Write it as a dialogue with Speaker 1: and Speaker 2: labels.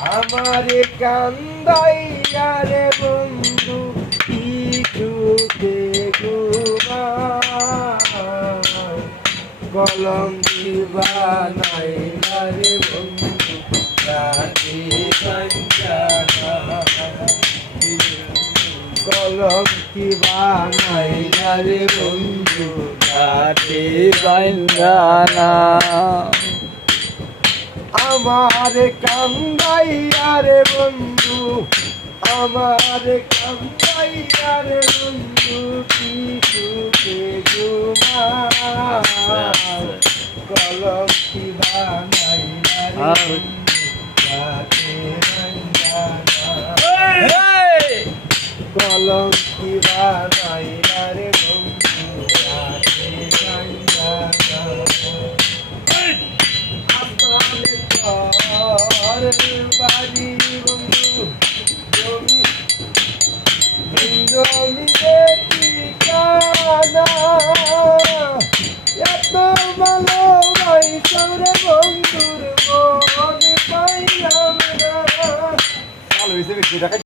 Speaker 1: আমারে কান্দাইয়া রে বন্ধু কি সুখে ঘুমায়? কলম দিবানাই রে বন্ধু কলম বানাই রে বন্ধু, রাতে
Speaker 2: বান্দানা
Speaker 1: আমার কান্দাইয়া রে বন্ধু আমার কান্দাইয়া রে বন্ধু কি সুখে কলম কি বানাইয়া রে কলম কি বানাইয়া রে বাড়ি বন্ধু জমি। জমি দেখি কানা। এত ভালো ভাই সরে বন্ধুর মন পাইলাম না।